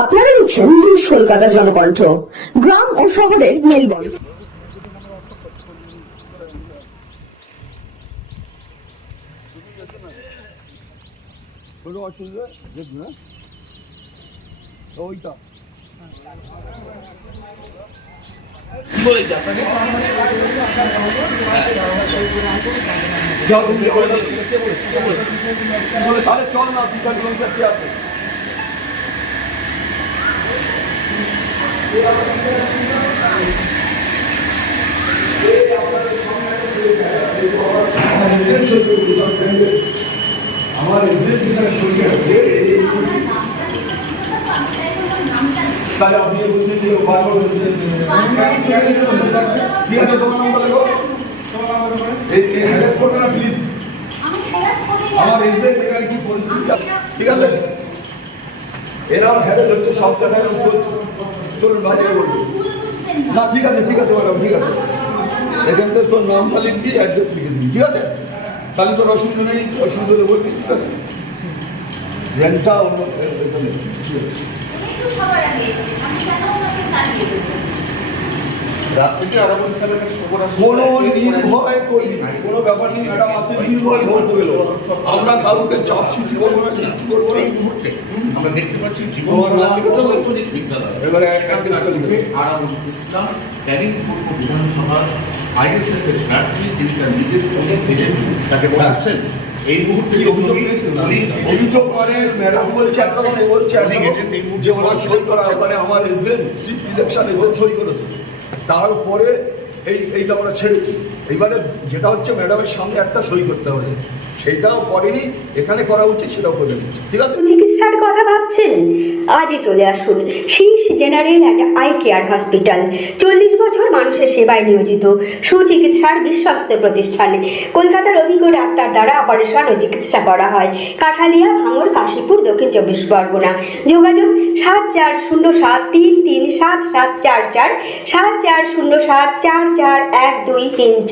আপনারা দেখছেন নিউজ কলকাতা জনকণ্ঠ, গ্রাম ও শহরের মেলবন্ধন। ওইটা চল না আছে আমার তাহলে আপনি বলছেন যে বারবার বলছেন ঠিক আছে তোমার নাম্বার লেখো এই হ্যারাস করবে না প্লিজ আমার এজেন্ট এখানে কি পরিস্থিতি ঠিক আছে এরকম হ্যারাস হচ্ছে সব জায়গায় চলছে চলুন বাইরে বলবো না ঠিক আছে ম্যাডাম ঠিক আছে এখানটা তোর নামটা লিখবি অ্যাড্রেস লিখে দিবি ঠিক আছে তাহলে তোর অসুবিধা নেই অসুবিধা হলে বলবি ঠিক আছে রেন্টটা অন্য ঠিক আছে কোনো নির্ভয় করবি কোনো ব্যাপার নেই ম্যাডাম আছে নির্ভয় ভোট গেল আমরা কাউকে চাপ সৃষ্টি করবো না কিছু করবো না এই মুহূর্তে আমরা দেখতে পাচ্ছি এবারে বিধানসভার আইএসএফ এর প্রার্থী তিনি তার নিজের তাকে বলাচ্ছেন এই মুহূর্তে অভিযোগ মানে ম্যাডাম বলছে একরকম বলছে যে ওরা সই করা মানে আমার এজেন্ট ইলেকশন এজেন্ট সই করেছে তারপরে এইটা আমরা ছেড়েছি এইবারে যেটা হচ্ছে ম্যাডামের সামনে একটা সই করতে হবে সেটাও করেনি এখানে করা উচিত সেটাও করে নিচ্ছি ঠিক আছে চিকিৎসার কথা ভাবছেন আজই চলে আসুন শীর্ষ general and eye care hospital. 40 বছর মানুষের সেবায় নিয়োজিত সুচিকিৎসার বিশ্বস্ত প্রতিষ্ঠান। কলকাতার অভিজ্ঞ ডাক্তার দ্বারা অপারেশন ও চিকিৎসা করা হয়। কাঠালিয়া, ভাঙড়, কাশীপুর, দক্ষিণ 24 পরগনা। যোগাযোগ 7407337744 7407441234।